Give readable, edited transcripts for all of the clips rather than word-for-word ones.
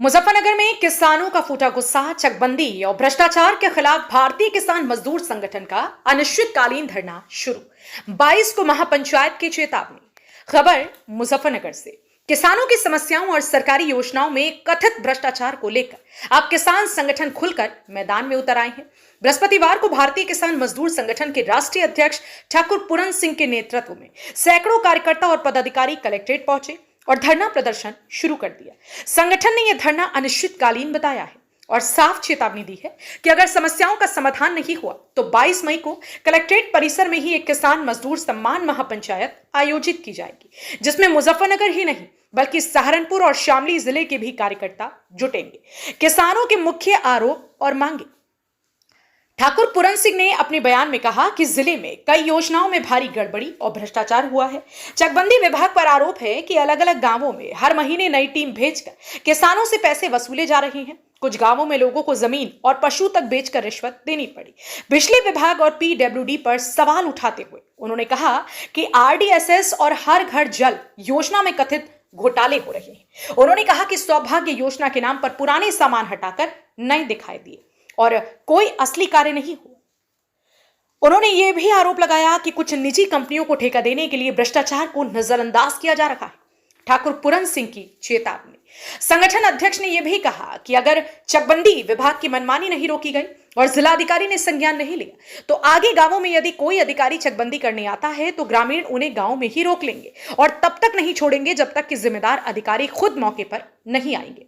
मुजफ्फरनगर में किसानों का फूटा गुस्सा, चकबंदी और भ्रष्टाचार के खिलाफ भारतीय किसान मजदूर संगठन का अनिश्चितकालीन धरना शुरू। 22 को महापंचायत की चेतावनी। खबर मुजफ्फरनगर से। किसानों की समस्याओं और सरकारी योजनाओं में कथित भ्रष्टाचार को लेकर अब किसान संगठन खुलकर मैदान में उतर आए हैं। बृहस्पतिवार को भारतीय किसान मजदूर संगठन के राष्ट्रीय अध्यक्ष ठाकुर पूरन सिंह के नेतृत्व में सैकड़ों कार्यकर्ता और पदाधिकारी कलेक्ट्रेट पहुंचे और धरना प्रदर्शन शुरू कर दिया। संगठन ने यह धरना अनिश्चितकालीन बताया है और साफ चेतावनी दी है कि अगर समस्याओं का समाधान नहीं हुआ तो 22 मई को कलेक्ट्रेट परिसर में ही एक किसान मजदूर सम्मान महापंचायत आयोजित की जाएगी, जिसमें मुजफ्फरनगर ही नहीं बल्कि सहारनपुर और शामली जिले के भी कार्यकर्ता जुटेंगे। किसानों के मुख्य आरोप और मांगे। ठाकुर पूरन सिंह ने अपने बयान में कहा कि जिले में कई योजनाओं में भारी गड़बड़ी और भ्रष्टाचार हुआ है। चकबंदी विभाग पर आरोप है कि अलग अलग गांवों में हर महीने नई टीम भेजकर किसानों से पैसे वसूले जा रहे हैं। कुछ गांवों में लोगों को जमीन और पशु तक बेचकर रिश्वत देनी पड़ी। बिजली विभाग और पीडब्ल्यूडी पर सवाल उठाते हुए उन्होंने कहा कि आरडीएसएस और हर घर जल योजना में कथित घोटाले हो रहे हैं। उन्होंने कहा कि सौभाग्य योजना के नाम पर पुराने सामान हटाकर नए दिखाई दिए और कोई असली कार्य नहीं हुआ। उन्होंने यह भी आरोप लगाया कि कुछ निजी कंपनियों को ठेका देने के लिए भ्रष्टाचार को नजरअंदाज किया जा रहा है। ठाकुर पूरन सिंह की चेतावनी। संगठन अध्यक्ष ने यह भी कहा कि अगर चकबंदी विभाग की मनमानी नहीं रोकी गई और जिलाधिकारी ने संज्ञान नहीं लिया तो आगे गांवों में यदि कोई अधिकारी चकबंदी करने आता है तो ग्रामीण उन्हें गांव में ही रोक लेंगे और तब तक नहीं छोड़ेंगे जब तक कि जिम्मेदार अधिकारी खुद मौके पर नहीं आएंगे।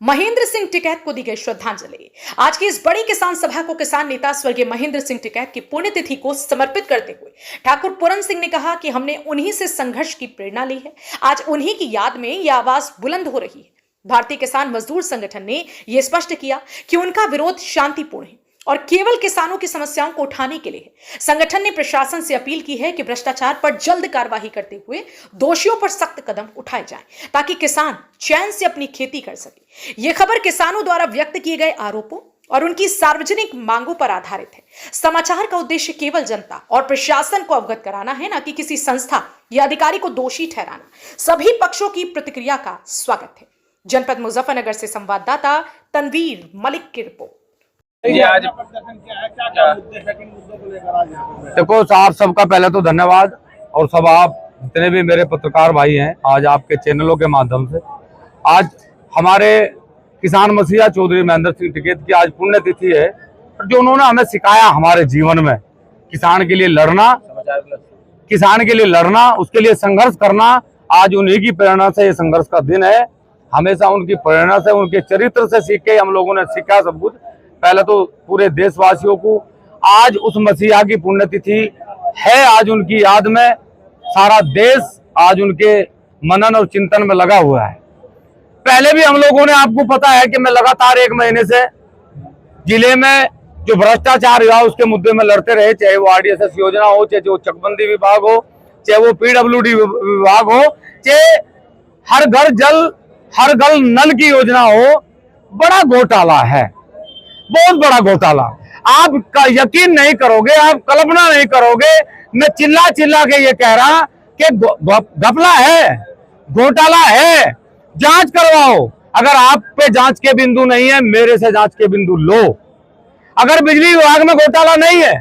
महेंद्र सिंह टिकैत को दी गई श्रद्धांजलि। आज की इस बड़ी किसान सभा को किसान नेता स्वर्गीय महेंद्र सिंह टिकैत की पुण्यतिथि को समर्पित करते हुए ठाकुर पूरन सिंह ने कहा कि हमने उन्हीं से संघर्ष की प्रेरणा ली है। आज उन्हीं की याद में यह आवाज बुलंद हो रही है। भारतीय किसान मजदूर संगठन ने यह स्पष्ट किया कि उनका विरोध शांतिपूर्ण है और केवल किसानों की समस्याओं को उठाने के लिए है। संगठन ने प्रशासन से अपील की है कि भ्रष्टाचार पर जल्द कार्रवाई करते हुए दोषियों पर सख्त कदम उठाए जाएं ताकि किसान चैन से अपनी खेती कर सके। यह खबर किसानों द्वारा व्यक्त किए गए आरोपों और उनकी सार्वजनिक मांगों पर आधारित है। समाचार का उद्देश्य केवल जनता और प्रशासन को अवगत कराना है, न कि किसी संस्था या अधिकारी को दोषी ठहराना। सभी पक्षों की प्रतिक्रिया का स्वागत है। जनपद मुजफ्फरनगर से संवाददाता तनवीर मलिक की रिपोर्ट। आज देखो साहब, सबका पहले तो धन्यवाद और सब आप जितने भी मेरे पत्रकार भाई हैं, आज आपके चैनलों के माध्यम से आज हमारे किसान मसीहा चौधरी महेंद्र सिंह टिकैत की आज पुण्यतिथि है। जो उन्होंने हमें सिखाया हमारे जीवन में किसान के लिए लड़ना, उसके लिए संघर्ष करना, आज उन्हीं की प्रेरणा से ये संघर्ष का दिन है। हमेशा उनकी प्रेरणा से, उनके चरित्र से सीख के हम लोगों ने सीखा सब कुछ। पहले तो पूरे देशवासियों को आज उस मसीहा की पुण्यतिथि है। आज उनकी याद में सारा देश आज उनके मनन और चिंतन में लगा हुआ है। पहले भी हम लोगों ने, आपको पता है कि मैं लगातार 1 महीने से जिले में जो भ्रष्टाचार हुआ उसके मुद्दे में लड़ते रहे, चाहे वो आरडीएसएस योजना हो, चाहे वो चकबंदी विभाग हो, चाहे वो पीडब्ल्यूडी विभाग हो, चाहे हर घर जल हर घर नल की योजना हो। बड़ा घोटाला है, बहुत बड़ा घोटाला। आप यकीन नहीं करोगे, आप कल्पना नहीं करोगे। मैं चिल्ला चिल्ला के ये कह रहा कि घपला है, घोटाला है, जांच करवाओ। अगर आप पे जांच के बिंदु नहीं है, मेरे से जांच के बिंदु लो। अगर बिजली विभाग में घोटाला नहीं है,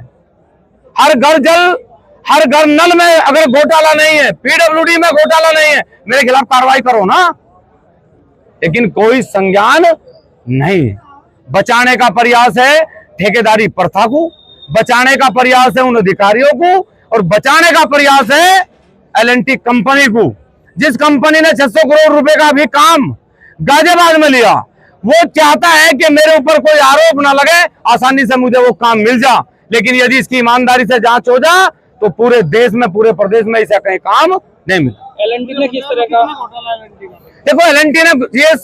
हर घर जल हर घर नल में अगर घोटाला नहीं है, पीडब्ल्यूडी में घोटाला नहीं है, मेरे खिलाफ कार्रवाई करो ना। लेकिन कोई संज्ञान नहीं। बचाने का प्रयास है ठेकेदारी प्रथा को, बचाने का प्रयास है उन अधिकारियों को, और बचाने का प्रयास है एल&टी कंपनी को, जिस कंपनी ने 600 करोड़ रुपए का भी काम गाजियाबाद में लिया। वो चाहता है कि मेरे ऊपर कोई आरोप ना लगे, आसानी से मुझे वो काम मिल जा। लेकिन यदि इसकी ईमानदारी से जांच हो जा तो पूरे देश में, पूरे प्रदेश में ऐसा कहीं काम नहीं मिलता। एल&टी ने किस तरह का देखो, एल&टी ने ये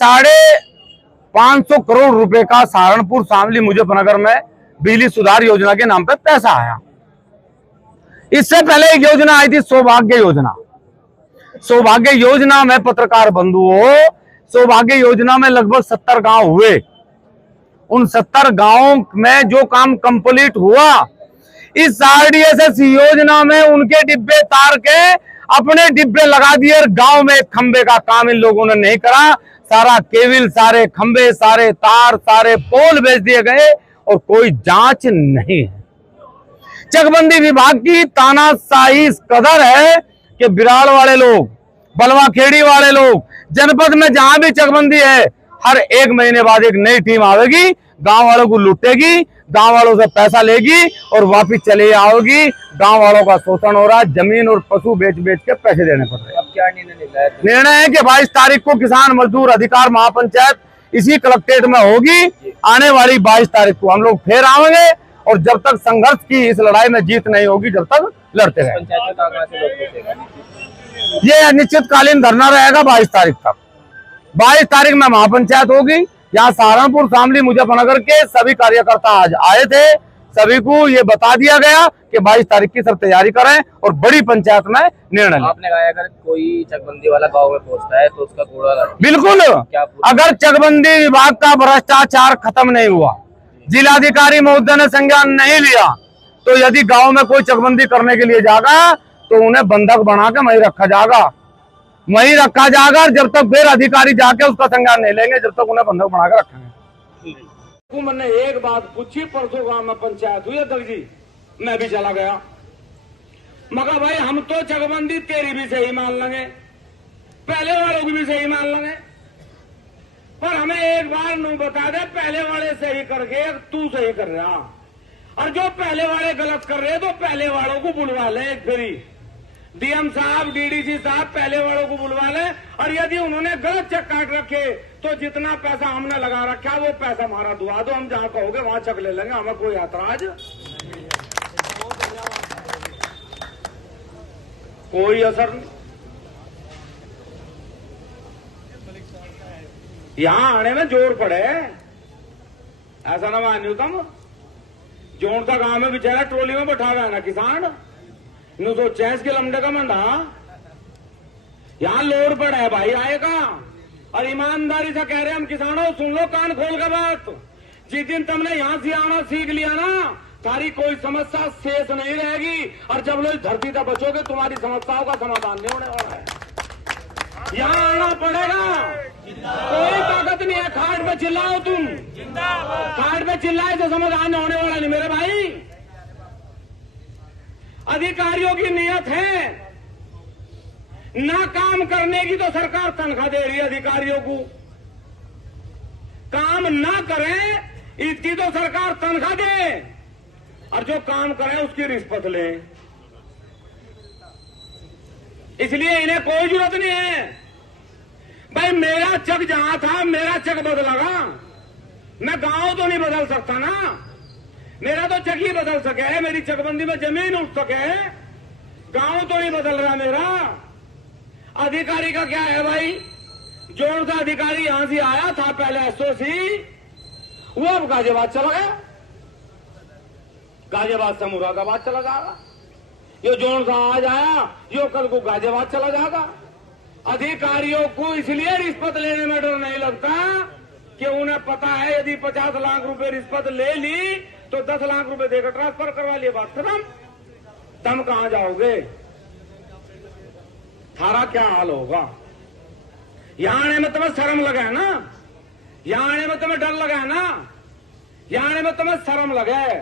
550 करोड़ रुपए का सहारनपुर, शामली, मुजफ्फरनगर में बिजली सुधार योजना के नाम पे पैसा आया। इससे पहले एक योजना आई थी, सौभाग्य योजना। सौभाग्य योजना में पत्रकार बंधुओं, सौभाग्य योजना में लगभग 70 गांव हुए। उन 70 गांवों में जो काम कंप्लीट हुआ, इस आरडीएसएस योजना में उनके डिब्बे तार के अपने डिब्बे लगा दिए और गांव में एक खंबे का काम इन लोगों ने नहीं करा। सारा केबल, सारे खंबे, सारे तार, सारे पोल बेच दिए गए और कोई जांच नहीं है। चकबंदी विभाग की तानाशाही इस कदर है कि बिराड़ वाले लोग, बलवा खेड़ी वाले लोग, जनपद में जहां भी चकबंदी है, हर 1 महीने बाद एक नई टीम आवेगी, गांव वालों को लूटेगी, गांव वालों से पैसा लेगी और वापिस चले आओगी। गांव वालों का शोषण हो रहा है, जमीन और पशु बेच बेच के पैसे देने पड़ रहे हैं। अब क्या निर्णय निकला है? निर्णय है कि 22 तारीख को किसान मजदूर अधिकार महापंचायत इसी कलेक्ट्रेट में होगी। आने वाली 22 तारीख को हम लोग फिर आएंगे और जब तक संघर्ष की इस लड़ाई में जीत नहीं होगी, जब तक लड़ते रहेंगे। पंचायत में कहाँ से लोग पहुंचेगा? ये अनिश्चितकालीन धरना रहेगा 22 तारीख तक। 22 तारीख में महापंचायत होगी। यहाँ सहारनपुर, शामली, मुजफ्फरनगर के सभी कार्यकर्ता आज आए थे। सभी को ये बता दिया गया कि 22 तारीख की सब तैयारी करें और बड़ी पंचायत में निर्णय लें। आपने कहा अगर कोई चकबंदी वाला गांव में पहुंचता है तो उसका कूड़ा बिल्कुल, अगर चकबंदी विभाग का भ्रष्टाचार खत्म नहीं हुआ, जिलाधिकारी महोदय ने संज्ञान नहीं लिया, तो यदि गांव में कोई चकबंदी करने के लिए जाएगा तो उन्हें बंधक बना के वहीं रखा जाएगा, वहीं रखा जाएगा। जब तक फिर अधिकारी जाके उसका संज्ञान नहीं लेंगे, जब तक उन्हें बंधक बना के रखेंगे। मैंने एक बात पूछी, परसों गांव में पंचायत हुई अध्यक्ष जी, मैं भी चला गया। मगर भाई हम तो चकबंदी तेरी भी सही मान लेंगे, पहले वालों की भी सही मान लेंगे, पर हमें एक बार नू बता दे पहले वाले सही करके तू सही कर रहा, और जो पहले वाले गलत कर रहे तो पहले वालों को बुलवा ले। एक फेरी डीएम साहब, डीडीसी साहब पहले वालों को बुलवा ले, और यदि उन्होंने गलत चेक काट रखे तो जितना पैसा हमने लगा रखा वो पैसा हमारा दुआ दो, हम जहां कहोगे वहां चेक ले लेंगे, हमें कोई ऐतराज कोई असर नहीं। यहां आने में जोर पड़े, ऐसा ना मानियो तुम। जोन सा गांव में बेचारा ट्रोली में बैठा हुआ है ना किसान, 940 के लमडे का मंडा, यहां लोड पड़ा है भाई आएगा। और ईमानदारी से कह रहे हम किसानों, सुन लो कान खोल कर बात, जिस दिन तुमने यहां से आना सीख लिया ना, सारी कोई समस्या शेष नहीं रहेगी, और जब लोग धरती तक बचोगे तुम्हारी समस्याओं का समाधान नहीं होने वाला है। यहां आना पड़ेगा, कोई ताकत नहीं है। खाट पे चिल्लाओ तुम, खाट पे चिल्लाए तो समाधान होने वाला नहीं मेरे भाई। अधिकारियों की नीयत है ना काम करने की, तो सरकार तनख्वाह दे रही है अधिकारियों को, काम ना करें इसकी तो सरकार तनख्वाह दे, और जो काम करे उसकी रिश्वत ले। इसलिए इन्हें कोई जरूरत नहीं है भाई, मेरा चक जहां था मेरा चक बदलागा, मैं गांव तो नहीं बदल सकता ना, मेरा तो चक ही बदल सके, मेरी चकबंदी में जमीन उठ सके, गांव तो नहीं बदल रहा मेरा। अधिकारी का क्या है भाई, जोन सा अधिकारी यहां से आया था पहले एसओसी, वो अब गाजियाबाद चला गया, गाजियाबाद से मुरादाबाद चला जाएगा। ये जोन सा आज आया, यो कल को गाजियाबाद चला जाएगा। अधिकारियों को इसलिए रिश्वत लेने में डर नहीं लगता कि उन्हें पता है यदि 50 लाख रुपए रिश्वत ले ली तो 10 लाख रुपए देकर ट्रांसफर करवा लिए, बात खत्म। तुम कहां जाओगे, थारा क्या हाल होगा। यहां आने में तुम्हें शर्म लगा है ना, यहां आने में तुम्हें डर लगा है ना, यहां आने में तुम्हें शर्म लगा है।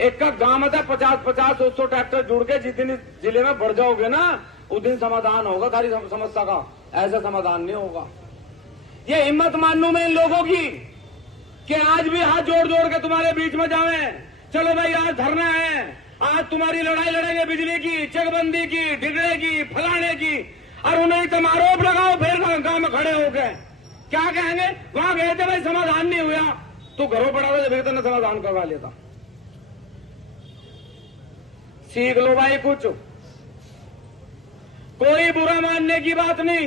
एक का गांव में 50-50, 100 ट्रैक्टर जुड़ के जिस दिन जिले में बढ़ जाओगे ना, उस दिन समाधान होगा सारी समस्या का, ऐसा समाधान नहीं होगा। ये हिम्मत मानू मैं इन लोगों की कि आज भी हाथ जोड़ जोड़ के तुम्हारे बीच में जावे, चलो भाई आज धरना है, आज तुम्हारी लड़ाई लड़ेंगे बिजली की, चकबंदी की, ढिगड़े की, फलाने की, और उन्हें तुम आरोप लगाओ फिर गांव में खड़े हो गए, क्या कहेंगे, वहां गए थे भाई समाधान नहीं हुआ, तू घरों पड़ा था बेहतर ने समाधान करवा लेता। सीख लो भाई कुछ, कोई बुरा मानने की बात नहीं,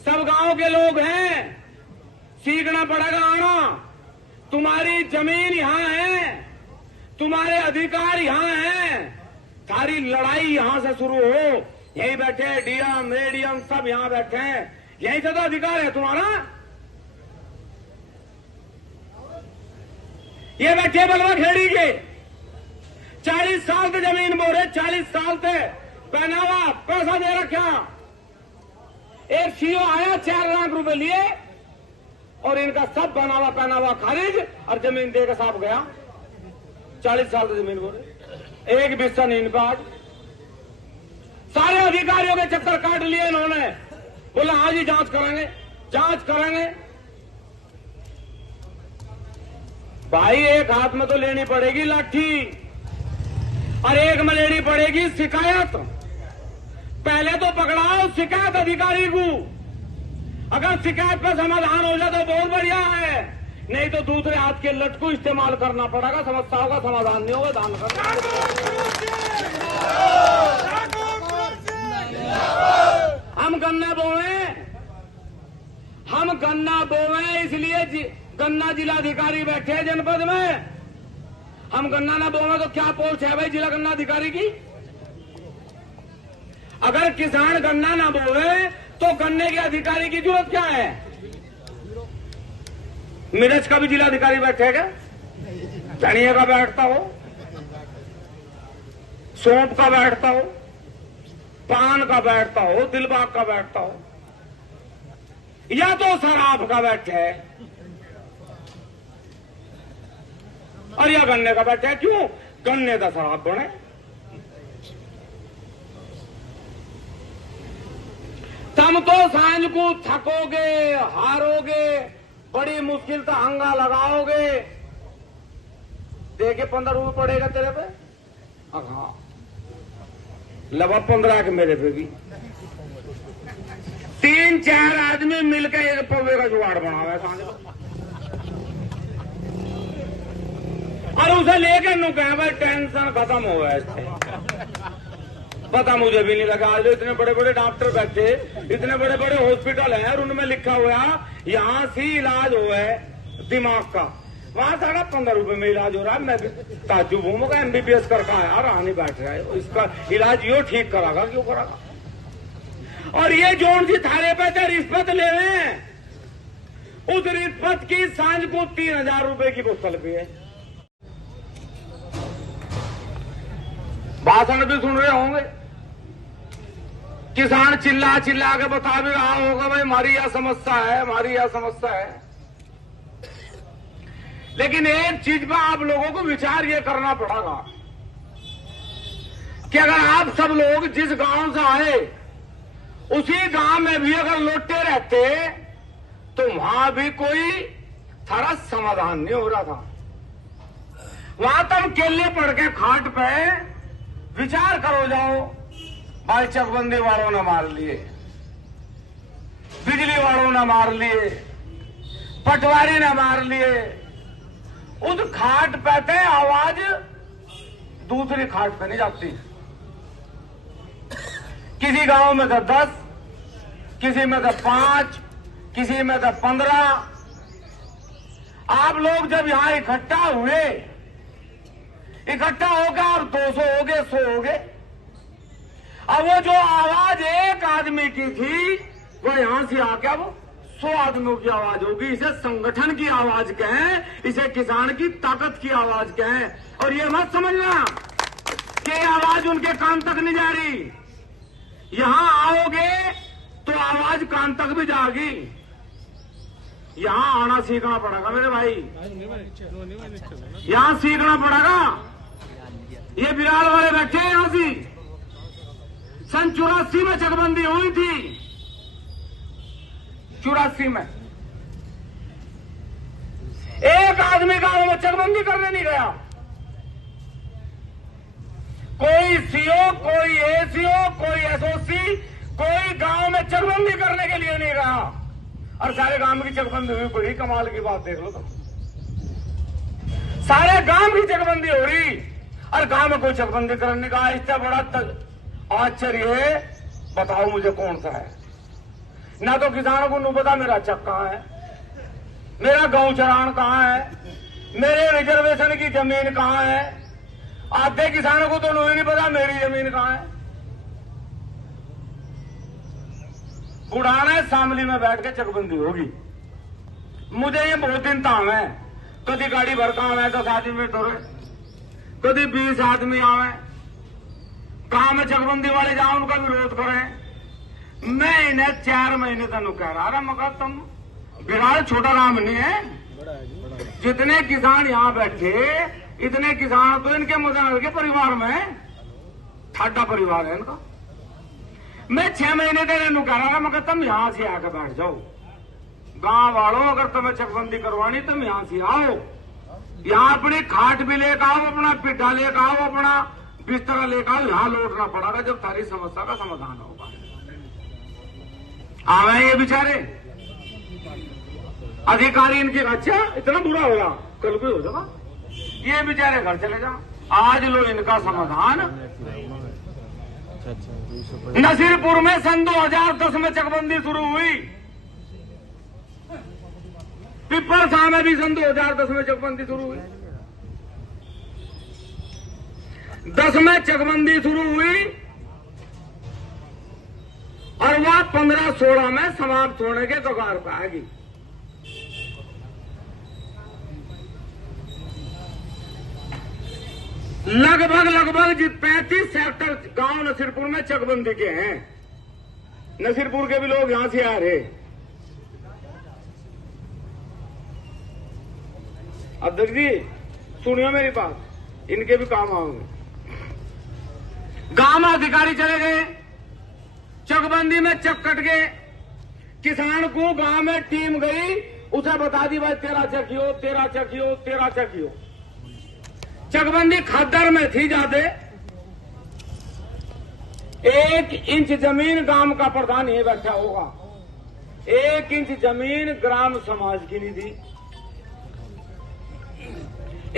सब गांव के लोग हैं, सीखना पड़ेगा आना। तुम्हारी जमीन यहां है, तुम्हारे अधिकार यहां हैं, सारी लड़ाई यहां से शुरू हो। यही बैठे डीएम एडीएम सब यहां बैठे हैं, यहीं से तो अधिकार है तुम्हारा। ये बैठे बलवा खेड़ी के 40 साल से जमीन बोरे, 40 साल से पहनावा पैसा दे रखा, एक सीओ आया 4 लाख रुपए लिए और इनका सब बनावा पहनावा खारिज और जमीन देकर साहब गया। 40 साल की जमीन बोले, एक भी सन इन पर सारे अधिकारियों के चक्कर काट लिए इन्होंने। बोला आज ही जांच करेंगे, जांच करेंगे। भाई एक हाथ में तो लेनी पड़ेगी लाठी और एक में लेनी पड़ेगी शिकायत। पहले तो पकड़ाओ शिकायत अधिकारी को, अगर शिकायत पर समाधान हो जाए तो बहुत बढ़िया है, नहीं तो दूसरे हाथ के लट को इस्तेमाल करना पड़ेगा। समस्याओं का समाधान नहीं होगा, दान करना। हम गन्ना बोवे इसलिए गन्ना जिलाधिकारी बैठे हैं जनपद में। हम गन्ना ना बोवे तो क्या पोस्ट है भाई जिला गन्ना अधिकारी की? अगर किसान गन्ना ना बोवे तो गन्ने के अधिकारी की जरूरत क्या है? मिर्च का भी जिलाधिकारी बैठेगा, धनिया का बैठता हो, सौंफ का बैठता हो, पान का बैठता हो, दिलबाग का बैठता हो, या तो शराब का बैठे है और या गन्ने का बैठे है। क्यों? गन्ने का शराब बने। तुम तो सांझ को थकोगे, हारोगे, बड़ी मुश्किल का हंगा लगाओगे, देखे 15 रुपये पड़ेगा तेरे पे। हाँ लवा 15 के मेरे पे भी 3-4 आदमी मिलकर एक पौवे का जुगाड़ बनावा है सांझ को, और उसे लेकर नु कहे भाई टेंशन खत्म हो गया इससे। पता मुझे भी नहीं लगा। आज इतने बड़े बड़े डॉक्टर बैठे, इतने बड़े बड़े हॉस्पिटल हैं और उनमें लिखा हुआ यहां से इलाज हो है दिमाग का, वहां साढ़ा 15 रुपए में इलाज हो रहा है। मैं भी ताजुब हूं, मगर MBBS करके आया रहा नहीं बैठ रहा है, इसका इलाज यो ठीक करागा क्यों करागा? और ये जोन सी थारे पे रिश्वत ले रहे, उस रिश्वत की सांझ को 3000 रुपए की बोतल भी है। भाषण भी सुन रहे होंगे, किसान चिल्ला चिल्ला के बता भी रहा होगा भाई हमारी यह समस्या है, हमारी यह समस्या है। लेकिन एक चीज पर आप लोगों को विचार ये करना पड़ेगा कि अगर आप सब लोग जिस गांव से आए उसी गांव में भी अगर लौटते रहते तो वहां भी कोई सारा समाधान नहीं हो रहा था। वहां तुम केले पड़ के खाट पे विचार करो जाओ, भाई चकबंदी वालों ने मार लिए, बिजली वालों ने मार लिए, पटवारी ने मार लिए। उस खाट पे थे आवाज दूसरी खाट पे नहीं जाती। किसी गांव में तो 10, किसी में तो 5, किसी में तो 15। आप लोग जब यहां इकट्ठा हुए, इकट्ठा होगा अब 200 हो गए, 100 हो गए। अब वो जो आवाज एक आदमी की थी वो यहां से आके अब 100 आदमियों की आवाज होगी। इसे संगठन की आवाज कहें, इसे किसान की ताकत की आवाज कहें। और ये मत समझना कि आवाज उनके कान तक नहीं जा रही। यहां आओगे तो आवाज कान तक भी जाएगी। यहां आना सीखना पड़ेगा मेरे भाई, यहां सीखना पड़ेगा। ये बिलाल वाले बैठे हैं यहां से, सन 84 में चकबंदी हुई थी। 84 में एक आदमी गांव में चकबंदी करने नहीं गया। कोई सीओ, कोई एसीओ, कोई एसओसी, कोई गांव में चकबंदी करने के लिए नहीं गया। और सारे गांव की चकबंदी हुई। बड़ी कमाल की बात देख लो तुम, सारे गांव की चकबंदी हो रही और गांव में कोई चकबंदी करने का। इससे बड़ा आश्चर्य है, बताओ मुझे कौन सा है? ना तो किसानों को नहीं पता मेरा चक कहां है, मेरा गौ चरान कहां है, मेरे रिजर्वेशन की जमीन कहां है। आधे किसानों को तो नहीं पता मेरी जमीन कहां है। बुढ़ाना शामली में बैठ के चकबंदी होगी। मुझे ये बहुत दिन ताम है, कभी गाड़ी भर काम है 10 आदमी धोरे, कभी 20 आदमी आवे। कहा में चकबंदी वाले जाओ उनका विरोध करें, मैं इन्हें 4 महीने तक कह रहा मगर तुम बिराड़ छोटा नाम नहीं है। जितने किसान यहाँ बैठे इतने किसान तो इनके मुजफ्फर के परिवार में ठाडा परिवार है इनका। मैं 6 महीने तक इन्हें कह रहा मगर तुम यहाँ से आकर बैठ जाओ। गांव वालों अगर तुम्हें चकबंदी करवानी तुम यहाँ से आओ, यहाँ अपनी खाट भी लेकर आओ, अपना पिड्ढा लेकर आओ, अपना बिस्तरा लेकर आओ, यहाँ लौटना पड़ेगा जब सारी समस्या का समाधान होगा। आवे ये बेचारे अधिकारी इनके, अच्छा इतना बुरा होगा कल भी हो जाएगा, ये बेचारे घर चले जाओ। आज लो इनका समाधान। नसीरपुर में सन 2010 में चकबंदी शुरू हुई, पिपरसा में भी सन 2010 में चकबंदी शुरू हुई। 10 में चकबंदी शुरू हुई और वह 15-16 में समाप्त होने के कगार पर आएगी। लगभग 35 सेक्टर गांव नसीरपुर में चकबंदी के हैं। नसीरपुर के भी लोग यहां से आ रहे। अध्यक्ष जी सुनियो मेरी बात, इनके भी काम आओगे। गांव में अधिकारी चले गए, चकबंदी में चक कट गए। किसान को गांव में टीम गई, उसे बता दी भाई 13 चकियो 13 चकियो 13 चकियो। चकबंदी खद्दर में थी ज्यादा। 1 इंच जमीन गांव का प्रधान ये बैठा होगा, 1 इंच जमीन ग्राम समाज की नहीं थी।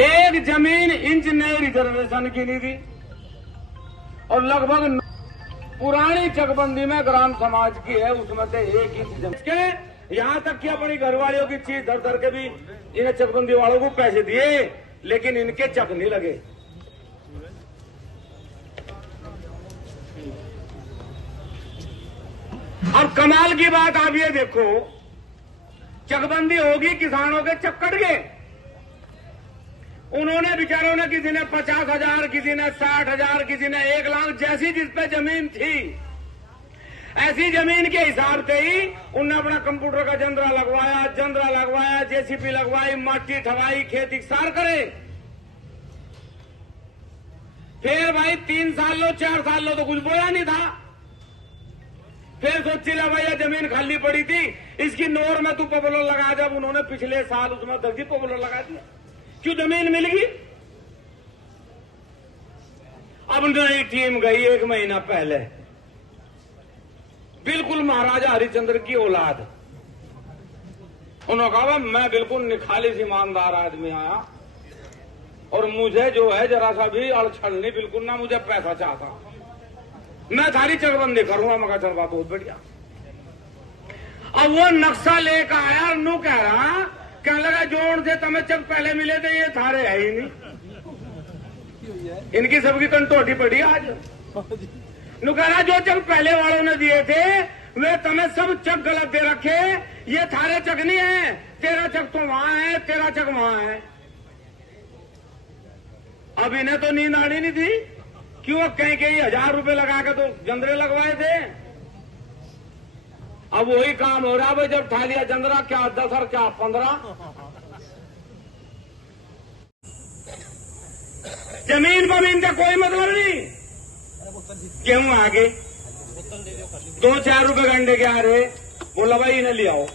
1 जमीन इंच नई रिजर्वेशन की नहीं थी। और लगभग पुरानी चकबंदी में ग्राम समाज की है, उसमें से 1 इंच जमीन के, यहां तक कि अपनी घरवालियों की चीज धर धर के भी इन्हें चकबंदी वालों को पैसे दिए, लेकिन इनके चक नहीं लगे। अब कमाल की बात आप ये देखो, चकबंदी होगी, किसानों के चक कट गए। उन्होंने बेचारों ने, किसी ने 50,000, किसी ने 60,000, किसी ने 1 लाख, जैसी जिस पे जमीन थी ऐसी जमीन के हिसाब से ही उन्होंने अपना कंप्यूटर का जंदरा लगवाया, जेसीबी लगवाई, माटी ठवाई, खेती सार करे। फिर भाई 3 साल लो 4 साल लो तो कुछ बोया नहीं था। फिर सोची ला भाई ये जमीन खाली पड़ी थी, इसकी नोर में तू पॉपुलर लगा। जब उन्होंने पिछले साल उसमें 10 पॉपुलर लगा दिया, क्यों जमीन मिल गई। अब नई टीम गई 1 महीना पहले, बिल्कुल महाराजा हरिश्चंद्र की औलाद। उन्होंने कहा मैं बिल्कुल निखालिस ईमानदार आदमी आया और मुझे जो है जरा सा भी अड़छड़ नहीं, बिल्कुल ना मुझे पैसा चाहता, मैं थारी चकबंदी करूंगा। मैं चल बात बहुत बढ़िया। अब वो नक्शा लेकर आया और नू कह रहा, कहने लगा जोड़ से तमें चक पहले मिले थे, ये थारे है ही नहीं। इनकी सबकी कंटोटी पड़ी आज। नु कह रहा जो चक पहले वालों ने दिए थे वे तुम्हें सब चक गलत दे रखे, ये थारे चक नहीं है, तेरा चक तो वहां है, तेरा चक वहां है। अब इन्हें तो नींद आनी नहीं थी, क्यों कहीं 1000 रुपए लगा के तो जंदरे लगवाए थे। अब वही काम हो रहा भाई, जब ठा लिया जंदरा, क्या 10 और क्या 15। जमीन पर इनका कोई मतलब नहीं। गेहूं आगे 2-4 रुपए घंटे के आ रहे, बोला भाई इन्हें ले आओ।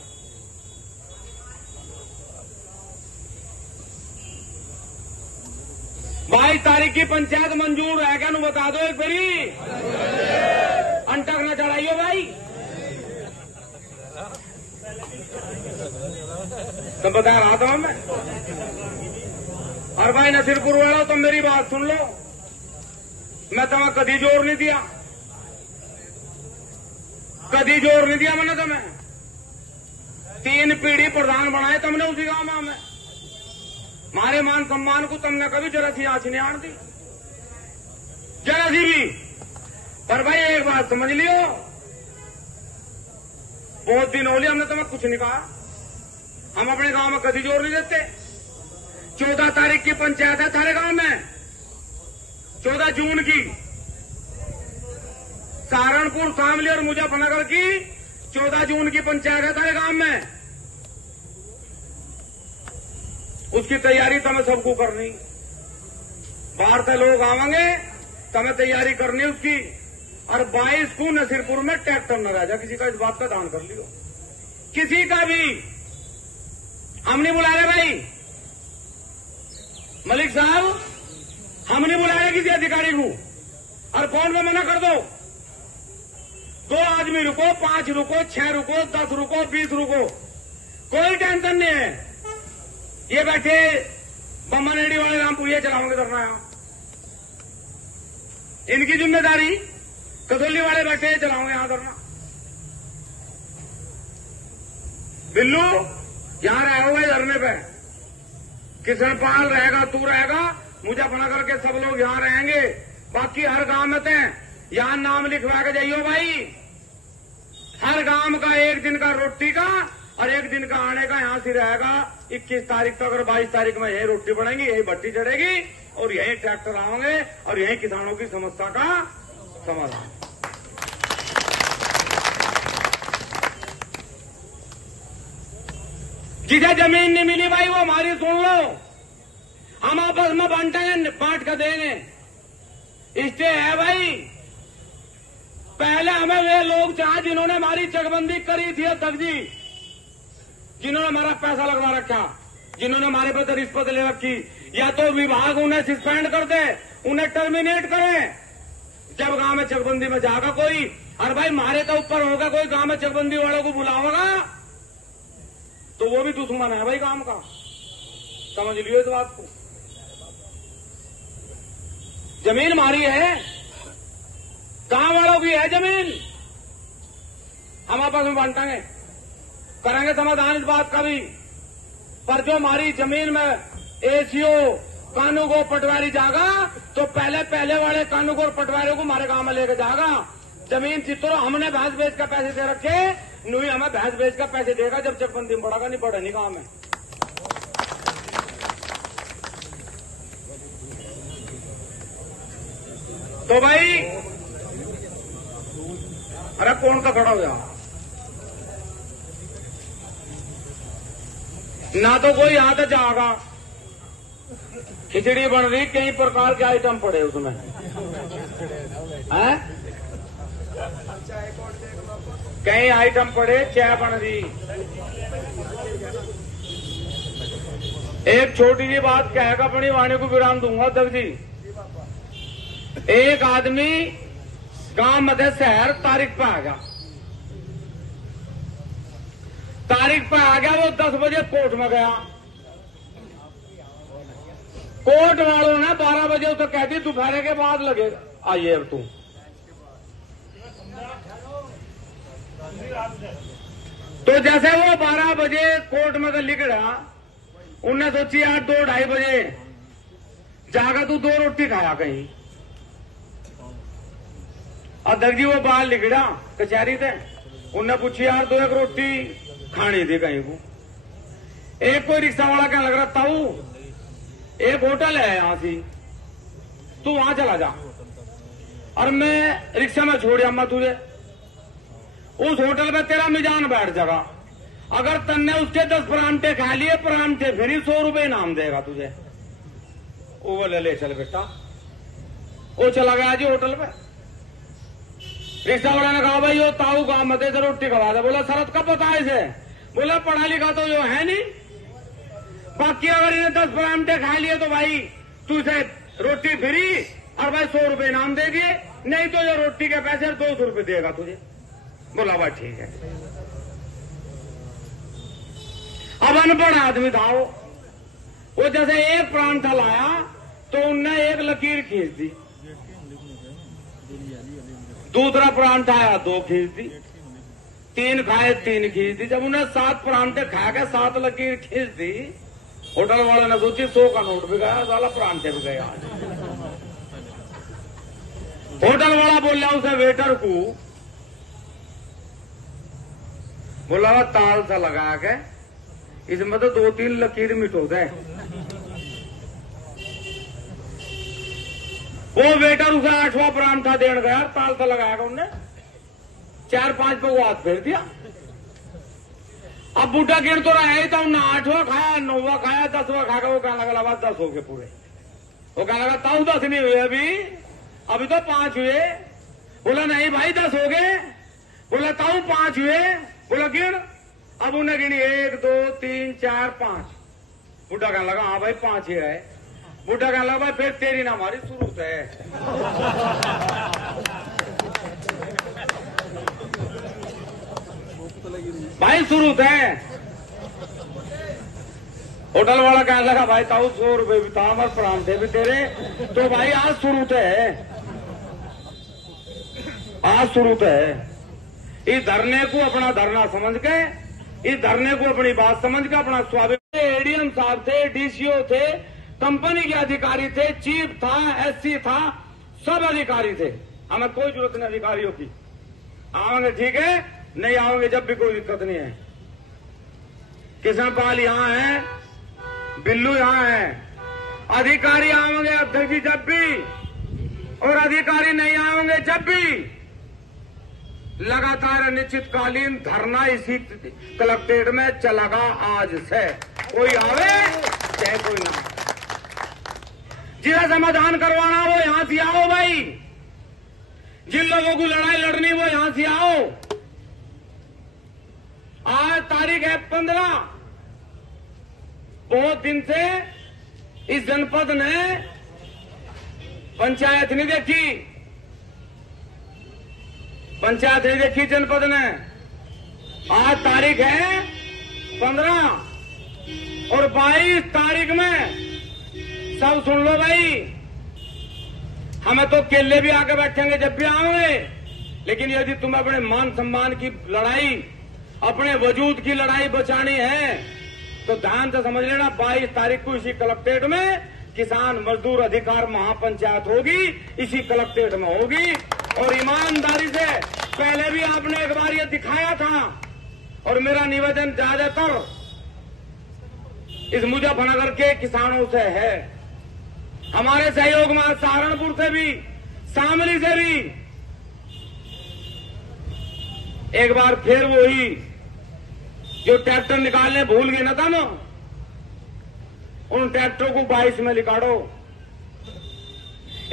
बाईस तारीख की पंचायत मंजूर है क्या? बता दो एक बारी, अंटक न चढ़ाइयो भाई। तो बता रहा था मैं। और भाई नसीरपुर वालों तुम मेरी बात सुन लो, मैं तुम्हें कभी जोर नहीं दिया, कभी जोर नहीं दिया मैंने तुम्हें। 3 पीढ़ी प्रधान बनाए तुमने उसी गांव में हमें। हमारे मान सम्मान को तुमने कभी जरा सी आंच नहीं आन दी, जरा सी भी। पर भाई एक बात समझ लियो, बहुत दिन हो लिया हमने तुम्हें कुछ नहीं कहा। हम अपने गांव में कभी जोर नहीं देते। 14 तारीख की पंचायत है थारे गांव में, 14 जून की। सहारनपुर, शामली और मुजफ्फरनगर की 14 जून की पंचायत है सारे गांव में। उसकी तैयारी तो हमें सबको करनी, बाहर से लोग आवेंगे तो हमें तैयारी करनी उसकी। और 22 को नसीरपुर में ट्रैक्टर न रह जा, किसी का इस बात का दान कर लियो, किसी का भी। हम नहीं बुला रहे भाई मलिक साहब, हम नहीं बुला रहे किसी अधिकारी को, और फोन में मना कर दो। 2 आदमी रुको, 5 रुको, 6 रुको, 10 रुको, 20 रुको, कोई टेंशन नहीं है। ये बैठे बम्मा नेडी वाले रामपुरिया चलाओगे धरना यहां, इनकी जिम्मेदारी। कसौली वाले बैठे चलाओगे यहां धरना। बिल्लू यहां रहोगे धरने पे, किशनपाल रहेगा, तू रहेगा, मुजफ्फरनगर के सब लोग यहां रहेंगे। बाकी हर गांव में थे, यहां नाम लिखवा के जाइयो भाई। हर गांव का 1 दिन का रोटी का और 1 दिन का आने का यहां से रहेगा। 21 तारीख तक और 22 तारीख में यही रोटी बनेगी, यही भट्टी चढ़ेगी और यही ट्रैक्टर आओगे और यही किसानों की समस्या का समाधान। जिसे जमीन नहीं मिली भाई वो हमारी सुन लो, हम आपस में बांटेंगे, बांट कर देंगे। स्टे है भाई। पहले हमें वे लोग चाहे जिन्होंने हमारी चकबंदी करी थी अध्यक्ष जी, जिन्होंने हमारा पैसा लगवा रखा, जिन्होंने हमारे पर रिश्वत ले रखी, या तो विभाग उन्हें सस्पेंड कर दे, उन्हें टर्मिनेट करे। जब गांव में चकबंदी में जाएगा कोई, और भाई मारे तो ऊपर होगा कोई, गांव में चकबंदी वालों को बुलाओगा तो वो भी दुश्मन है भाई काम का, समझ लियो इस बात को। जमीन हमारी है, गांव वालों की है जमीन, हम आपस में बांटेंगे, करेंगे समाधान इस बात का भी। पर जो हमारी जमीन में एसीओ कानूगो पटवारी जागा तो पहले वाले कानूगो और पटवारियों को हमारे गांव में लेकर जागा। जमीन चित्रो हमने भैंस बेच का पैसे दे रखे, नुई हमें भैंस बेच का पैसे देगा जब चकबंदी में पड़ेगा, नहीं पड़े नहीं गांव में। तो भाई अरे कौन सा खड़ा हो जा, ना तो कोई यहां तक जाएगा। खिचड़ी बन रही, कई प्रकार के आइटम पड़े उसमें हैं, कई आइटम पड़े, चाय बन रही। एक छोटी सी बात कहेगा, अपनी वाणी को विराम दूंगा अध्यक्ष जी। एक आदमी गांव मध्य शहर तारीख पे आ गया, वो 10 बजे कोर्ट में गया। कोर्ट वालों ने 12 बजे उसे कह दी दोपहर के बाद लगेगा, आइए अब तुम। तो जैसे वो 12 बजे कोर्ट में लिख रहा, उनने सोची यार 2-2:30 बजे जाकर तू 2 रोटी खाया कहीं। अध्यक्ष जी वो बाहर लिख रहा कचहरी थे, उनने पूछी यार 2-1 रोटी खानी थी कहीं को। एक कोई रिक्शा वाला क्या लग रहा ताऊ, एक होटल है यहां से, तू वहां चला जा और मैं रिक्शा में छोड़ अम्मा तुझे, उस होटल में तेरा मिजान बैठ जाएगा। अगर तन्ने उसके 10 परांठे खा लिए, परांठे फिर 100 रुपए इनाम देगा तुझे। वो बोले ले चल बेटा। वो चला गया जी होटल पे। रिक्शा वाला ने कहा भाई वो ताऊ गांव में से रोटी खवा दे। बोला शरत का पता है इसे? बोला पढ़ा लिखा तो जो है नहीं, बाकी अगर इन्हें 10 परांठे खा लिए तो भाई तू इसे रोटी फ्री और भाई 100 रुपए इनाम देगी, नहीं तो ये रोटी के पैसे 200 रुपए देगा तुझे। बोला भाई ठीक है। अब अनपढ़ आदमी था वो जैसे एक परांठा लाया तो उनने एक लकीर खींच दी, दूसरा परांठा आया 2 खींच दी, 3 खाए 3 खींच दी। जब उन्हें 7 परांठे खा के 7 लकीर खींच दी, होटल वाले ने सोची 100 का नोट भी गया, साला परांठे भी गया। होटल वाला बोला उसे वेटर को, बोला वो ताल सा लगा के इसमें तो 2-3 लकीर मिटो दे। वो वेटर उसे 8वां परांठा देने गया, ताल तो लगाया उनने, 4-5 पे वो हाथ फेर दिया। अब बूढ़ा गिर तो रहा है, तो 8वां खाया, 9वां खाया, 10वां खाकर वो कहने लगा 10 हो गए पूरे। वो कहने लगा ताऊ 10 नहीं हुए अभी तो 5 हुए। बोला नहीं भाई 10 हो गए। बोला ताऊ 5 हुए। बोला गिन। अब उन्हें गिनी 1 2 3 4 5। बूढ़ा कहने लगा हाँ भाई 5 ही है। बूढ़ा कहने लगा भाई फिर तेरी ना हमारी शुरू है। भाई शुरू है। होटल वाला कहने लगा भाई ताऊ 100 रुपए भी था मत परांठे भी तेरे, तो भाई आज शुरू है, आज शुरू है। इस धरने को अपना धरना समझ के, इस धरने को अपनी बात समझ के अपना स्वाभिमान। एडीएम साहब थे, डीसीओ थे, कंपनी के अधिकारी थे, चीफ था, एससी था, सब अधिकारी थे। हमें कोई जरूरत नहीं अधिकारियों की। आओगे ठीक है, नहीं आओगे जब भी कोई दिक्कत नहीं है। किसान पाल यहाँ है, बिल्लू यहाँ है। अधिकारी आओगे अध्यक्ष जी जब भी, और अधिकारी नहीं आओगे जब भी। लगातार अनिश्चितकालीन धरना इसी कलेक्ट्रेट में चलेगा आज से, कोई आवे चाहे कोई ना। जिसे समाधान करवाना वो यहां से आओ भाई, जिन लोगों को लड़ाई लड़नी वो यहां से आओ। आज तारीख है 15। बहुत दिन से इस जनपद ने पंचायत नहीं देखी, पंचायत नहीं देखी जनपद ने। आज तारीख है 15 और 22 तारीख में सब सुन लो भाई, हमें तो केले भी आके बैठेंगे जब भी आओगे। लेकिन यदि तुम्हें अपने मान सम्मान की लड़ाई, अपने वजूद की लड़ाई बचानी है तो ध्यान से समझ लेना, 22 तारीख को इसी कलेक्ट्रेट में किसान मजदूर अधिकार महापंचायत होगी, इसी कलेक्ट्रेट में होगी। और ईमानदारी से पहले भी आपने एक बार ये दिखाया था। और मेरा निवेदन ज्यादातर इस मुजफ्फरनगर के किसानों से है, हमारे सहयोग में सहारनपुर से भी, शामली से भी एक बार फिर वही जो ट्रैक्टर निकालने भूल गए ना था ना, उन ट्रैक्टरों को 22 में निकालो।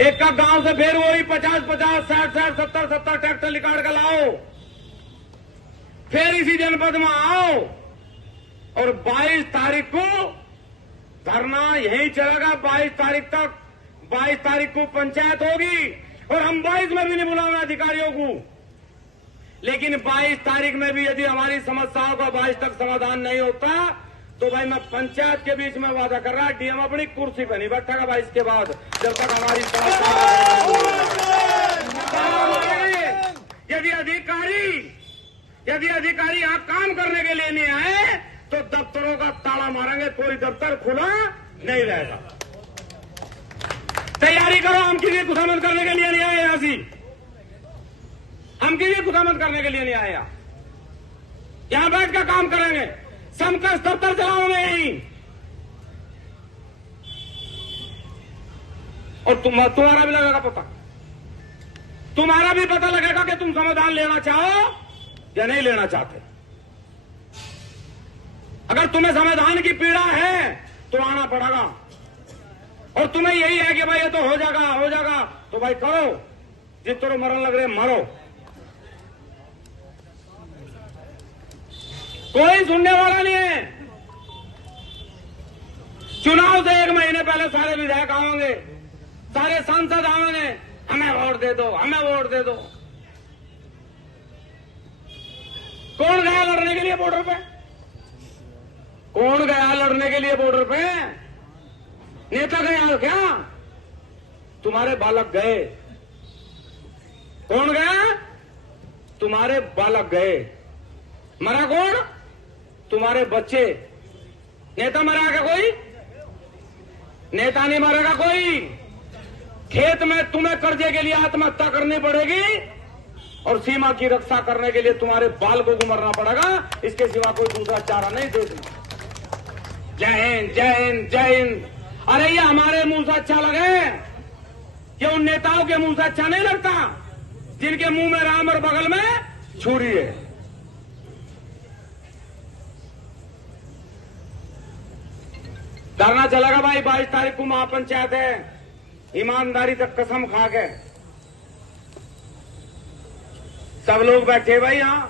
एक का गांव से फिर वही 50-50, 60-60, 70-70 ट्रैक्टर निकाल कर लाओ। फिर इसी जनपद में आओ और 22 तारीख को धरना यहीं चलेगा। 22 तारीख तक, 22 तारीख को पंचायत होगी और हम 22 में भी नहीं बुलाएंगे अधिकारियों को। लेकिन 22 तारीख में भी यदि हमारी समस्याओं का 22 तक समाधान नहीं होता तो भाई मैं पंचायत के बीच में वादा कर रहा, डीएम अपनी कुर्सी पर नहीं बैठेगा 22 के बाद, जब तक हमारी यदि अधिकारी यहाँ काम करने के लिए नहीं आए तो दफ्तरों का ताला मारेंगे, कोई दफ्तर खुला नहीं रहेगा। तैयारी करो, हम किसी खुशामद करने के लिए नहीं आए यहाँ से, हम किसी खुशामद करने के लिए नहीं आए। यहाँ बैठ कर काम करेंगे, समकर दफ्तर चलाओगे यहीं। और तुम्हारा भी लगेगा पता, तुम्हारा भी पता लगेगा कि तुम समाधान लेना चाहो या नहीं लेना चाहते। अगर तुम्हें समाधान की पीड़ा है तो आना पड़ेगा, और तुम्हें यही है कि भाई ये तो हो जाएगा तो भाई करो, जिस तरह मरण लग रहे मरो। कोई सुनने वाला नहीं है। चुनाव से 1 महीने पहले सारे विधायक आएंगे, सारे सांसद आएंगे, हमें वोट दे दो, हमें वोट दे दो। कौन गया लड़ने के लिए बॉर्डर पे? कौन गया लड़ने के लिए बॉर्डर पे? नेता गया क्या? तुम्हारे बालक गए। कौन गया? तुम्हारे बालक गए। मरा कौन? तुम्हारे बच्चे। नेता मरा क्या कोई? नेता नहीं मरेगा कोई। खेत में तुम्हें कर्जे के लिए आत्महत्या करनी पड़ेगी और सीमा की रक्षा करने के लिए तुम्हारे बालकों को मरना पड़ेगा, इसके सिवा कोई दूसरा चारा नहीं देती। जय हिंद, जय हिंद, जय हिंद। अरे ये हमारे मुंह से अच्छा लगे, कि उन नेताओं के मुंह से अच्छा नहीं लगता जिनके मुंह में राम और बगल में छुरी है। धरना चलेगा भाई 22 तारीख को महापंचायत है, ईमानदारी तक कसम खा के सब लोग बैठे भाई यहां,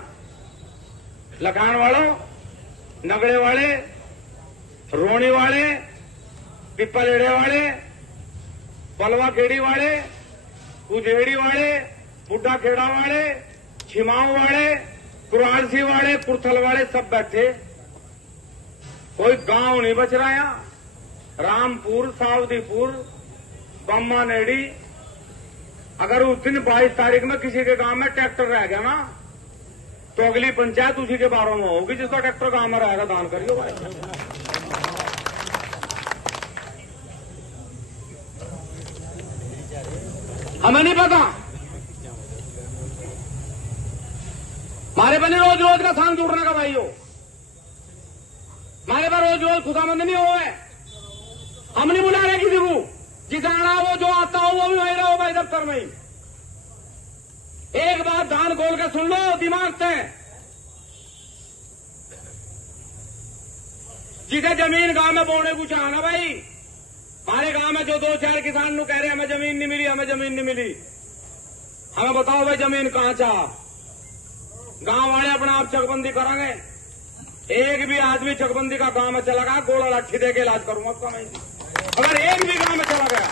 लखान वालों, नगड़े वाले, रोणी वाले, पिपलेड़े वाले, पलवा खेड़ी वाले, उजेड़ी वाले, बुड्ढा खेड़ा वाले, छिमाऊ वाले, कुरालसी वाले, कुर्थल वाले सब बैठे। कोई गांव नहीं बच रहा यहां। रामपुर, सावदीपुर, बम्मा नेड़ी, अगर उस दिन 22 तारीख में किसी के गांव में ट्रैक्टर रह गया ना तो अगली पंचायत उसी के बारे में होगी जिसका ट्रैक्टर गांव में रहेगा। दान करियो भाई। हमें नहीं पता, हमारे बने रोज रोज का सांस उठने का भाई हो, हमारे पास रोज रोज खुदामंद नहीं हो है। हम नहीं बुला रहे किसी को, जिसे आना वो जो आता हो वो भी वही रहो भाई दफ्तर में ही। एक बात धान खोल के सुन लो दिमाग से, जिसे जमीन गांव में बोने को चाहना भाई, हमारे गांव में जो 2-4 किसान नु कह रहे हमें जमीन नहीं मिली, हमें जमीन नहीं मिली, हमें बताओ भाई जमीन कहां चाह। गांव वाले अपने आप चकबंदी करांगे। एक भी आदमी चकबंदी का गांव में चला गया गोला लाठी दे के इलाज करूंगा उसका मैं। अगर एक भी गांव में चला गया,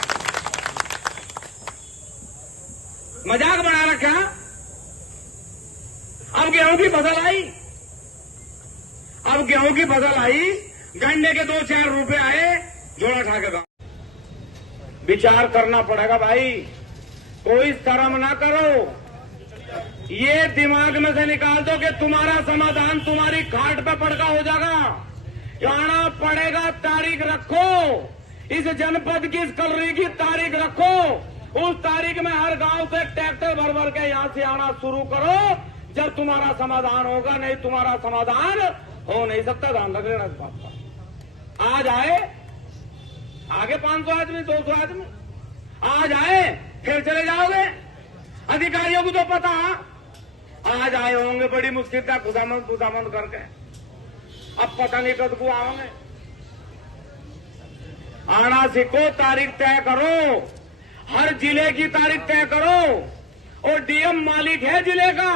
मजाक बना रखा। अब गेहूं की फसल आई, अब गेहूं की फसल आई, गन्ने के 2-4 रुपए आए, जोड़ा उठा के गांव। विचार करना पड़ेगा भाई, कोई शर्म ना करो। ये दिमाग में से निकाल दो कि तुम्हारा समाधान तुम्हारी खाट पे पड़का हो जाएगा। आना पड़ेगा, तारीख रखो, इस जनपद की, इस कलरी की तारीख रखो। उस तारीख में हर गांव से ट्रैक्टर भर भर के यहां से आना शुरू करो, जब तुम्हारा समाधान होगा। नहीं तुम्हारा समाधान हो नहीं सकता, ध्यान रख लेना इस बात का। आज आए आगे 500 आदमी, 200 आदमी, आज आए फिर चले जाओगे। अधिकारियों को तो पता, आज आए होंगे बड़ी मुश्किल का खुदामंद करके, अब पता नहीं कब को आओगे। आना सीखो, तारीख तय करो, हर जिले की तारीख तय करो। और डीएम मालिक है जिले का,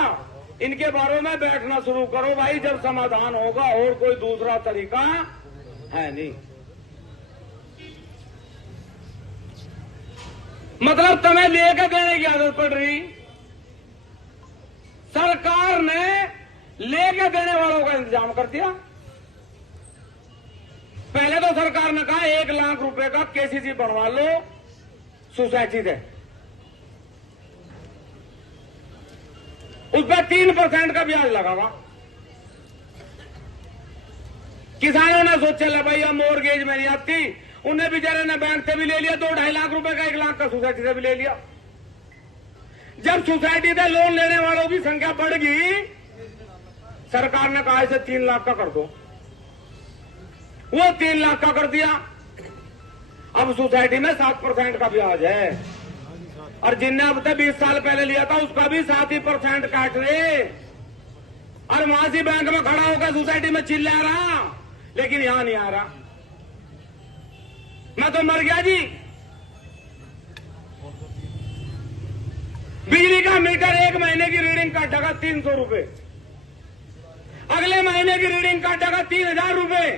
इनके बारे में बैठना शुरू करो भाई, जब समाधान होगा। और कोई दूसरा तरीका है नहीं। मतलब तुम्हें लेकर देने की आदत पड़ रही, सरकार ने लेकर देने वालों का इंतजाम कर दिया। पहले तो सरकार ने कहा 1 लाख रुपए का केसीसी बनवा लो सोसाइटी से, उस पर 3% का ब्याज लगावा। किसानों ने सोचा ले भाई अब मोर्गेज में नहीं आती, उन्हें बेचारे ने बैंक से भी ले लिया 2-2.5 लाख रुपए का, 1 लाख का सोसाइटी से भी ले लिया। जब सोसाइटी से लोन लेने वालों की संख्या बढ़ गई, सरकार ने कहा इसे 3 लाख का कर दो, वो 3 लाख का कर दिया। अब सोसाइटी में 7% का ब्याज है, और जिनने अब तक 20 साल पहले लिया था उसका भी 7% काट रहे। और वहां से बैंक में खड़ा होकर सोसाइटी में चिल्ला रहा, लेकिन यहां नहीं आ रहा। मैं तो मर गया जी। बिजली का मीटर 1 महीने की रीडिंग काटेगा 300 रुपए, अगले महीने की रीडिंग काटेगा 3000 रुपए।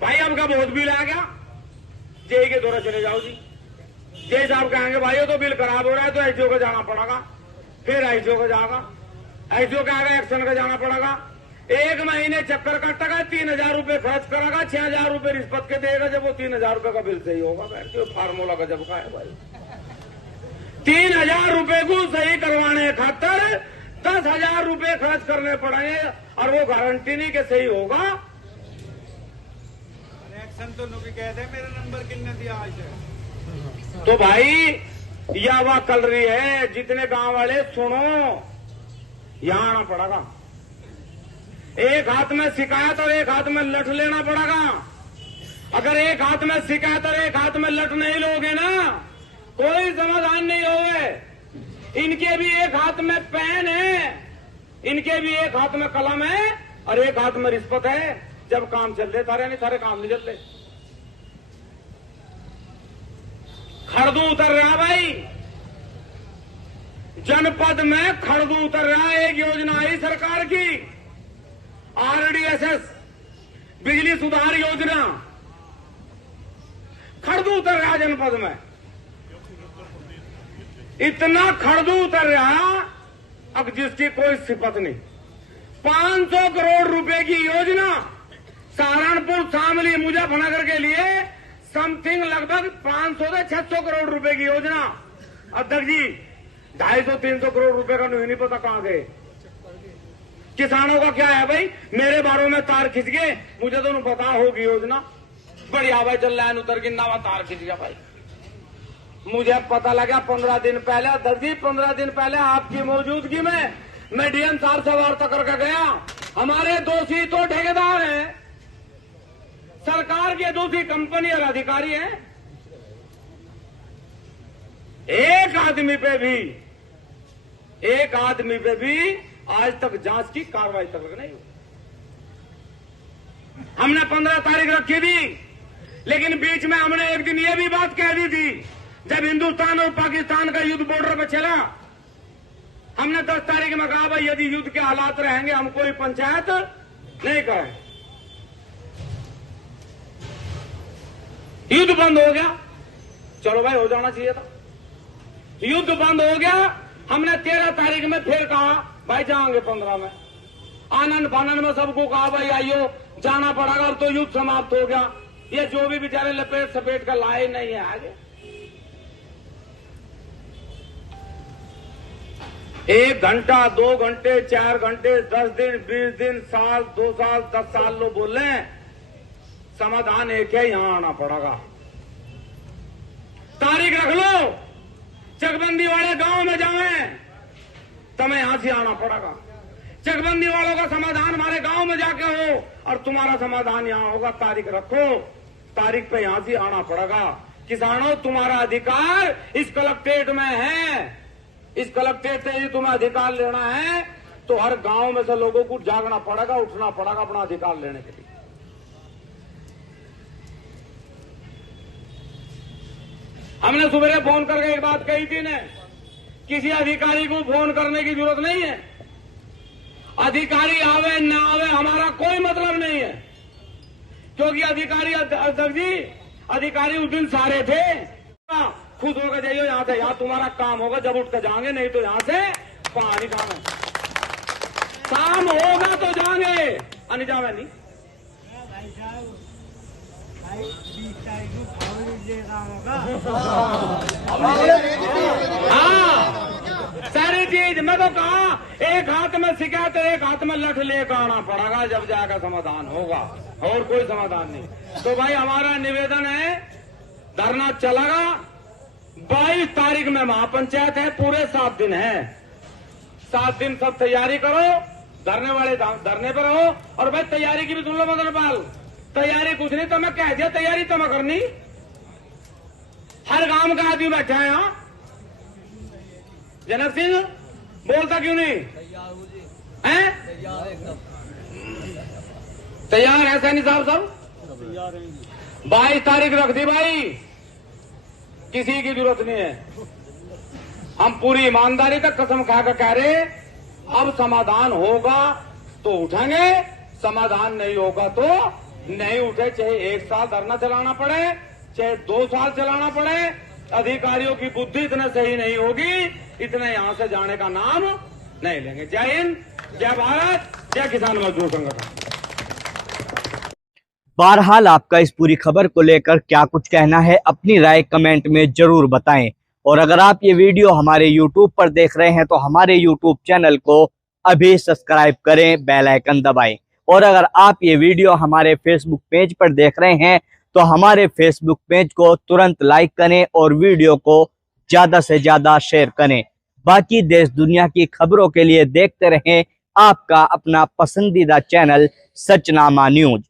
भाई आपका बहुत बिल आ गया, जेई के दौरा चले जाओ जी। जेई साहब कहेंगे भाई तो बिल खराब हो रहा है तो एसडीओ को जाना पड़ेगा, फिर एसडीओ को जाएगा, एसडीओ के आगे एक्शन का जाना पड़ेगा। 1 महीने चक्कर काटेगा, 3000 रुपए खर्च करेगा, 6000 रुपए रिश्वत के देगा, जब वो 3000 रुपए का बिल सही होगा। फार्मूला गजब का है भाई। 3000 रुपए को सही करवाने खातर 10,000 रुपए खर्च करने पड़ेंगे, और वो गारंटी नहीं कि सही होगा। तो कहते मेरा नंबर कितने दिया आज है। तो भाई यह वह कल रही है, जितने गांव वाले सुनो, यहां आना पड़ेगा। एक हाथ में शिकायत और एक हाथ में लठ लेना पड़ेगा। अगर एक हाथ में शिकायत और एक हाथ में लट नहीं लोगे ना, कोई समाधान नहीं होगा। इनके भी एक हाथ में पेन है, इनके भी एक हाथ में कलम है और एक हाथ में रिश्वत है। जब काम चल रहे सारे नहीं, सारे काम नहीं चल रहे। खड़दू उतर रहा भाई, जनपद में खड़दू उतर रहा। एक योजना आई सरकार की, RDSS बिजली सुधार योजना, खड़दू उतर रहा जनपद में। इतना खड़दू उतर रहा अब जिसकी कोई सिफत नहीं। 500 करोड़ रुपए की योजना सहारनपुर, शामली, मुजफ्फरनगर के लिए समथिंग लगभग 500 से 600 करोड़ रुपए की योजना। अध्यक्ष जी 250-300 करोड़ रुपए का नहीं पता कहां गए। किसानों का क्या है भाई, मेरे बारों में तार खिंच गए, मुझे तो नहीं पता होगी योजना। बढ़िया भाई, चल लाइन उतर के नावा तार खिंच गया भाई। मुझे पता लगा 15 दिन पहले, अध्यक्ष जी 15 दिन पहले आपकी मौजूदगी में मैं डीएम साहब से वार्ता करके गया। हमारे दोषी तो ठेकेदार हैं, सरकार के दोषी कंपनी और अधिकारी हैं। एक आदमी पे भी आज तक जांच की कार्रवाई तक नहीं हुई। हमने 15 तारीख रखी थी, लेकिन बीच में हमने एक दिन ये भी बात कह दी थी, जब हिंदुस्तान और पाकिस्तान का युद्ध बॉर्डर पर चला, हमने 10 तारीख में कहा भाई यदि युद्ध के हालात रहेंगे हम कोई पंचायत नहीं करें। युद्ध बंद हो गया, चलो भाई हो जाना चाहिए था। युद्ध बंद हो गया, हमने 13 तारीख में फिर कहा भाई जाएंगे 15 में। आनंद फानंद में सबको कहा भाई आइयो जाना पड़ेगा, अब तो युद्ध समाप्त हो गया। ये जो भी बेचारे लपेट सपेट कर लाए नहीं है आगे। 1 घंटा, 2 घंटे, 4 घंटे, 10 दिन, 20 दिन, साल, 2 साल, 10 साल लोग बोल रहे हैं, समाधान एक है, यहां आना पड़ेगा। तारीख रख लो, चकबंदी वाले गांव में जाएं, तुम्हें यहां से आना पड़ेगा। चकबंदी वालों का समाधान हमारे गांव में जाके हो और तुम्हारा समाधान यहां होगा। तारीख रखो, तारीख पे यहां से आना पड़ेगा। किसानों, तुम्हारा अधिकार इस कलेक्ट्रेट में है। इस कलेक्ट्रेट से यदि तुम्हें अधिकार लेना है तो हर गांव में से लोगों को जागना पड़ेगा, उठना पड़ेगा अपना अधिकार लेने के लिए। हमने सुबह फोन करके एक बात कही थी ने, किसी अधिकारी को फोन करने की जरूरत नहीं है। अधिकारी आवे ना आवे हमारा कोई मतलब नहीं है, क्योंकि अधिकारी, अध्यक्ष जी अधिकारी उस दिन सारे थे। खुद होकर जाइए यहां से, यहां तुम्हारा काम होगा, जब उठ कर जाएंगे, नहीं तो यहां से पानी काम है। काम होगा तो जाएंगे, नहीं जावे नहीं। हाँ, सारी चीज मैं तो कहा, एक हाथ में शिकायत एक हाथ में लठ लेकर आना पड़ेगा, जब जाकर समाधान होगा, और कोई समाधान नहीं। तो भाई हमारा निवेदन है, धरना चलेगा। 22 तारीख में महापंचायत है, पूरे 7 दिन है। 7 दिन सब तैयारी करो, धरने वाले धरने पर रहो। और भाई तैयारी की भी सुन लो मदन पाल, तैयारी कुछ नहीं, तो मैं कह दिया तैयारी तो मैं करनी। हर गांव का आदमी बैठा है यहां। जनक सिंह बोलता क्यों नहीं है? तैयार है सैनी साहब सब? 22 तारीख रख दी भाई, किसी की जरूरत नहीं है। हम पूरी ईमानदारी तक कसम खाकर कह रहे, अब समाधान होगा तो उठेंगे, समाधान नहीं होगा तो नहीं उठे। चाहे 1 साल धरना चलाना पड़े, चाहे 2 साल चलाना पड़े, अधिकारियों की बुद्धि इतने सही नहीं होगी, इतने यहां से जाने का नाम नहीं लेंगे। जय हिंद, जय भारत, जय किसान मजदूर संगठन। बहरहाल आपका इस पूरी खबर को लेकर क्या कुछ कहना है, अपनी राय कमेंट में जरूर बताएं। और अगर आप ये वीडियो हमारे YouTube पर देख रहे हैं तो हमारे YouTube चैनल को अभी सब्सक्राइब करें, बेल आइकन दबाएं। और अगर आप ये वीडियो हमारे Facebook पेज पर देख रहे हैं तो हमारे Facebook पेज को तुरंत लाइक करें और वीडियो को ज्यादा से ज्यादा शेयर करें। बाकी देश दुनिया की खबरों के लिए देखते रहें आपका अपना पसंदीदा चैनल सचनामा न्यूज।